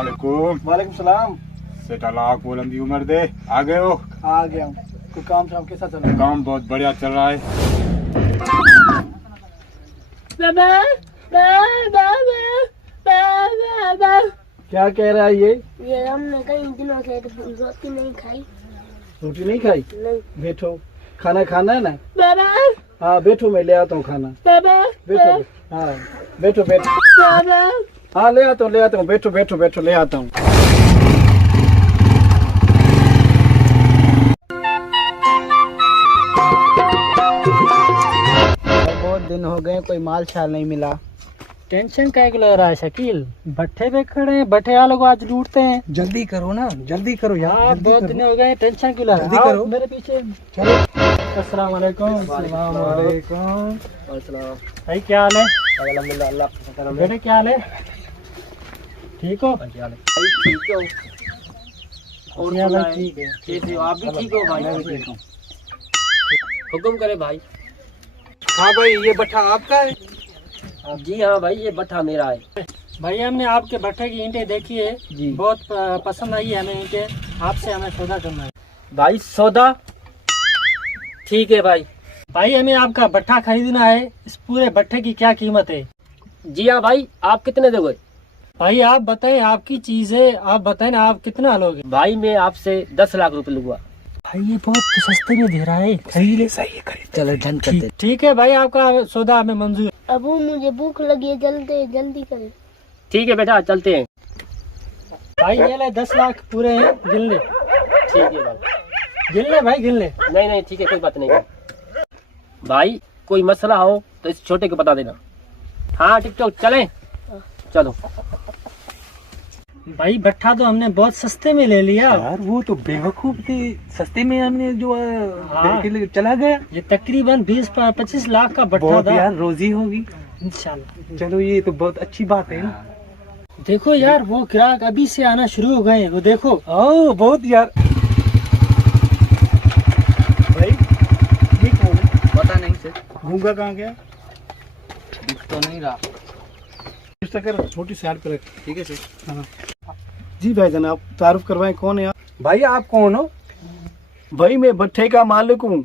वालेकुम। वालेकुम सलाम। सेठ अल्लाह को लंबी उम्र दे। आ गए हो? आ गया हूँ। कोई काम शाम कैसा चल रहा है? काम बहुत बढ़िया चल रहा है। बाबा बाबा बाबा क्या कह रहा है ये हमने कई दिनों से रोटी नहीं खाई। रोटी नहीं खाई? नहीं। बैठो, खाना खाना है ना? बाबा हाँ बैठो, मैं ले आता हूँ खाना। बाबा बैठो। हाँ बैठो बैठो। बाबा हाँ ले आता हूँ। बैठो बैठो बैठो, ले आता हूँ। बहुत दिन हो गए, कोई माल शाल नहीं मिला। टेंशन क्या लग रहा है शकील? भट्ठे पे खड़े हैं, भट्ठे वालों को आज लूटते हैं। जल्दी करो ना, जल्दी करो यार। हाँ बहुत दिन हो गए, टेंशन क्यों लग रहा है? जल्दी करो। मेरे पीछे चलो। अस्सलाम वालेकुम। अस्सलाम वालेकुम। भाई क्या हाल है? अल्लाह बेटे क्या हाल है? ठीक हो? ठीक हो? और यहाँ भाई सुनाए? ठीक है। कैसे हो? आप भी ठीक हो भाई? हुक्म करे भाई। हाँ भाई, ये भट्ठा आपका है? जी हाँ भाई, ये भट्ठा मेरा है। भाई हमने आपके भट्ठे की ईंटें देखी है, जी। बहुत पसंद आई है हमें ईंटें। आपसे हमें सौदा करना है। भाई सौदा ठीक है भाई। भाई हमें आपका भट्ठा खरीदना है। इस पूरे भट्ठे की क्या कीमत है? जी हाँ भाई, आप कितने दोगे? भाई आप बताएं, आपकी चीज है, आप बताएं ना, आप कितना लोगे? भाई मैं आपसे 10 लाख रुपए लूंगा। भाई ये बहुत सस्ते में दे रहा है, खरीद ले। सही है, खरीद। चलो डन करते। ठीक है भाई, आपका सौदा हमें मंजूर है। अबू मुझे भूख लगी है, जल्दी करें। ठीक है बेटा, चलते हैं। भाई ये ले 10 लाख पूरे हैं, गिन ले। ठीक है भाई। गिन ले भाई, गिन ले। नहीं ठीक है, कोई बात नहीं। भाई कोई मसला हो तो इस छोटे को बता देना। हाँ टिकटॉक चलें? चलो। भाई भट्ठा तो हमने बहुत सस्ते में ले लिया। यार वो तो बेवकूफ थे, सस्ते में हमने जो हाँ। के लिए चला गया। ये तकरीबन 20-25 लाख का भट्ठा बहुत था। यार रोजी होगी। इंशाल्लाह। चलो ये तो बहुत अच्छी बात है ना। देखो यार, वो ग्राहक अभी से आना शुरू हो गए हैं, वो देखो। ओह बहुत यार। भाई ये कौन है? पता नहीं सर। गूंगा कहाँ गया? तो नहीं रहा। कर छोटी साइड पे रख। ठीक है सर। हाँ जी भाई जनाब, तारुफ करवाएं, कौन है आप? भाई आप कौन हो? भाई मैं भट्ठे का मालिक हूँ।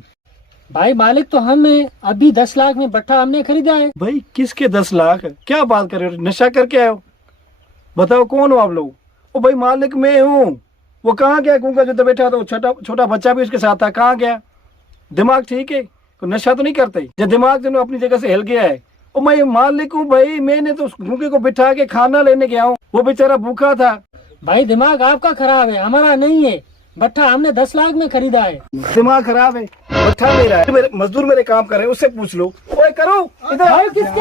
भाई मालिक तो हम हैं। अभी 10 लाख में भट्ठा हमने खरीदा है। भाई किसके 10 लाख? क्या बात कर रहे हो? नशा करके आए हो? बताओ कौन हो आप लोग? ओ भाई मालिक मैं हूँ। वो कहाँ गया गूंगा जो तो बैठा था? छोटा बच्चा भी उसके साथ था, कहाँ गया? दिमाग ठीक है? कोई नशा तो नहीं करते? जब दिमाग जो अपनी जगह से हिल गया है। ओ मैं मालिक हूँ भाई, मैंने तो उस गूंगे को बिठा के खाना लेने गया हूँ, वो बेचारा भूखा था। भाई दिमाग आपका खराब है, हमारा नहीं है। भट्ठा हमने 10 लाख में खरीदा है। दिमाग खराब है? भट्ठा मेरा है। मेरे मजदूर मेरे काम कर रहे हैं, उससे पूछ लो। ओए करो इधर। भाई किसके?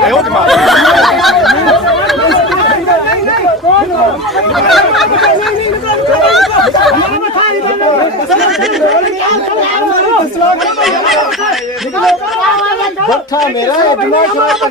भट्ठा मेरा है, दिमाग खराब कर